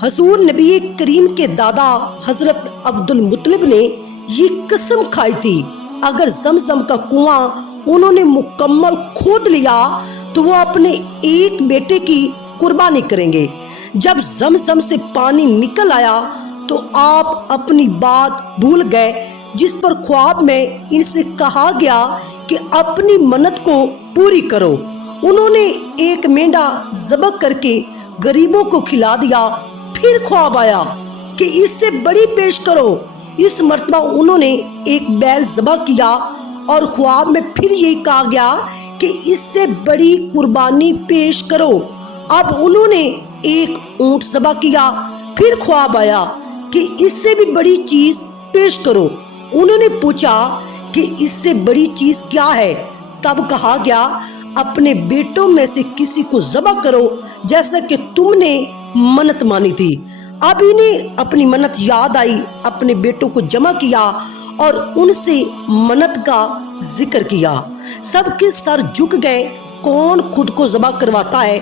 حضور نبی کریم کے دادا حضرت عبد المطلب نے یہ قسم کھائی تھی اگر زمزم کا کنواں انہوں نے مکمل کھود لیا تو وہ اپنے ایک بیٹے کی قربانی کریں گے۔ جب زمزم سے پانی نکل آیا تو آپ اپنی بات بھول گئے جس پر خواب میں ان سے کہا گیا کہ اپنی منت کو پوری کرو۔ انہوں نے ایک مینڈا ذبح کر کے غریبوں کو کھلا دیا۔ پھر خواب آیا کہ اس سے بڑی پیش کرو۔ اس مرتبہ انہوں نے ایک بیل ذبح کیا اور خواب میں پھر یہی کہا گیا کہ اس سے بڑی قربانی پیش کرو۔ اب انہوں نے ایک اونٹ ذبح کیا۔ پھر خواب آیا کہ اس سے بھی بڑی چیز پیش کرو۔ انہوں نے پوچھا کہ اس سے بڑی چیز کیا ہے؟ تب کہا گیا اپنے بیٹوں میں سے کسی کو ذبح کرو جیسا کہ تم نے منت مانی تھی۔ اب انہیں اپنی منت یاد آئی، اپنے بیٹوں کو جمع کیا اور ان سے منت کا ذکر کیا۔ سب کے سر جھک گئے، کون خود کو ذبح کرواتا ہے؟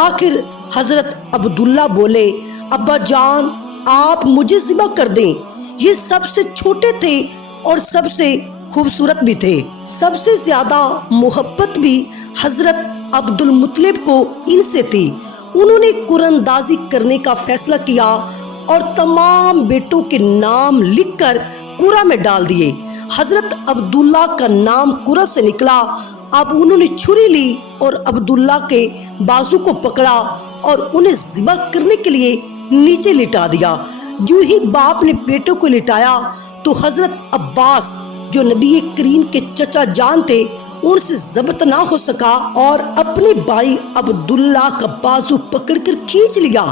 آخر حضرت عبداللہ بولے، ابا جان آپ مجھے ذبح کر دیں۔ یہ سب سے چھوٹے تھے اور سب سے خوبصورت بھی تھے۔ سب سے زیادہ محبت بھی حضرت عبد المطلب کو ان سے تھی۔ انہوں نے قرآن اندازی کرنے کا فیصلہ کیا اور تمام بیٹوں کے نام لکھ کر قرآن میں ڈال دیے۔ حضرت عبداللہ کا نام قرآن سے نکلا۔ اب انہوں نے چھری لی اور عبداللہ کے بازو کو پکڑا اور انہیں ذبح کرنے کے لیے نیچے لٹا دیا۔ جو ہی باپ نے بیٹوں کو لٹایا تو حضرت عباس جو نبی کریم کے چچا جان تھے ان سے ضبط نہ ہو سکا اور اپنے بھائی عبداللہ کا بازو پکڑ کر کھینچ لیا،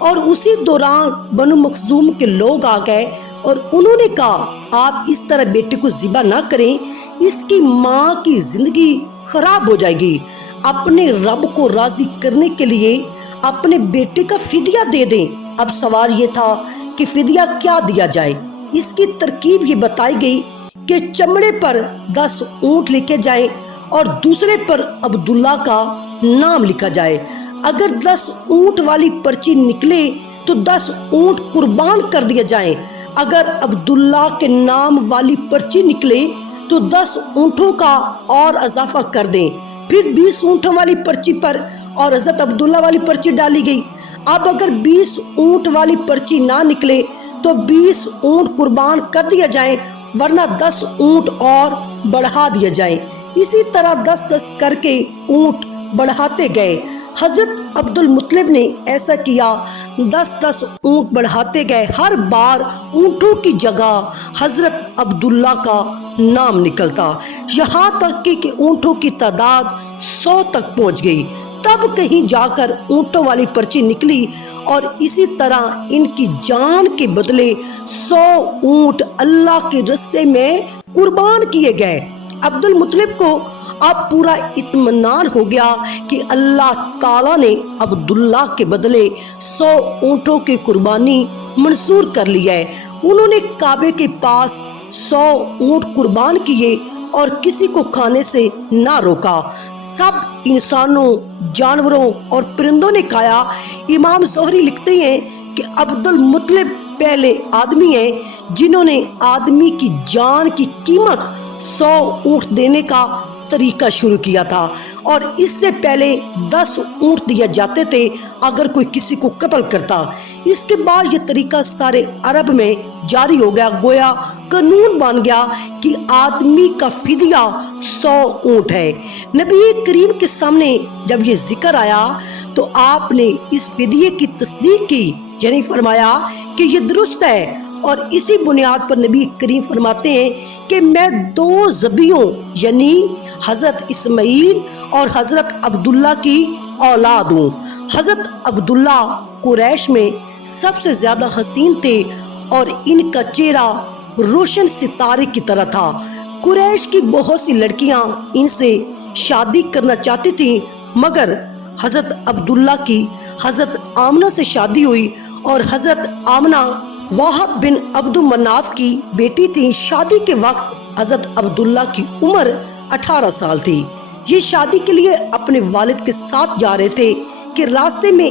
اور اسی دوران بنو مخزوم کے لوگ آ گئے اور انہوں نے کہا آپ اس طرح بیٹے کو ذبح نہ کریں، اس کی ماں کی زندگی خراب ہو جائے گی۔ اپنے رب کو راضی کرنے کے لیے اپنے بیٹے کا فدیہ دے دیں۔ اب سوال یہ تھا کہ فدیہ کیا دیا جائے۔ اس کی ترکیب یہ بتائی گئی کہ چمڑے پر 10 اونٹ لکھے جائیں اور دوسرے پر عبداللہ کا نام لکھا جائے۔ اگر 10 اونٹ والی پرچی نکلے تو 10 اونٹ قربان کر دیے جائیں۔ اگر عبداللہ کے نام والی پرچی نکلے تو 10 اونٹوں کا اور اضافہ کر دیں۔ پھر 20 اونٹوں والی پرچی پر اور حضرت عبداللہ والی پرچی ڈالی گئی۔ اب اگر 20 اونٹ والی پرچی نہ نکلے تو 20 اونٹ قربان کر دیا جائیں، ورنہ 10 اونٹ اور بڑھا دیا جائیں۔ اسی طرح 10-10 کر کے اونٹ بڑھاتے گئے۔ حضرت عبد المطلب نے ایسا کیا، 10-10 اونٹ بڑھاتے گئے۔ ہر بار اونٹوں کی جگہ حضرت عبداللہ کا نام نکلتا، یہاں تک کہ اونٹوں کی تعداد 100 تک پہنچ گئی۔ تب کہیں جا کر اونٹوں والی پرچی نکلی اور اسی طرح ان کی جان کے بدلے 100 اونٹ اللہ کے راستے میں قربان کیے گئے۔ عبد المطلب کو اب پورا اطمینان ہو گیا کہ اللہ تعالیٰ نے عبداللہ کے بدلے 100 اونٹوں کی قربانی منظور کر لی ہے۔ انہوں نے کعبے کے پاس 100 اونٹ قربان کیے اور کسی کو کھانے سے نہ روکا۔ سب انسانوں، جانوروں اور پرندوں نے کھایا۔ امام زہری لکھتے ہیں کہ عبد المطلب پہلے آدمی ہیں جنہوں نے آدمی کی جان کی قیمت 100 اونٹ دینے کا طریقہ شروع کیا تھا، اور اس سے پہلے 10 اونٹ دیا جاتے تھے اگر کوئی کسی کو قتل کرتا۔ اس کے بعد یہ طریقہ سارے عرب میں جاری ہو گیا، گویا قانون بن گیا کہ آدمی کا فدیہ 100 اونٹ ہے۔ نبی کریم کے سامنے جب یہ ذکر آیا تو آپ نے اس فدیے کی تصدیق کی، یعنی فرمایا کہ یہ درست ہے، اور اسی بنیاد پر نبی کریم فرماتے ہیں کہ میں 2 ذبیحوں یعنی حضرت اسماعیل اور حضرت عبداللہ کی اولاد ہوں۔ حضرت عبداللہ قریش میں سب سے زیادہ حسین تھے اور ان کا چہرہ روشن ستارے کی طرح تھا۔ قریش کی بہت سی لڑکیاں ان سے شادی کرنا چاہتی تھیں، مگر حضرت عبداللہ کی حضرت آمنہ سے شادی ہوئی، اور حضرت آمنہ وہب بن عبد مناف کی بیٹی تھی۔ شادی کے وقت حضرت عبداللہ کی عمر 18 سال تھی۔ یہ شادی کے لیے اپنے والد کے ساتھ جا رہے تھے کہ راستے میں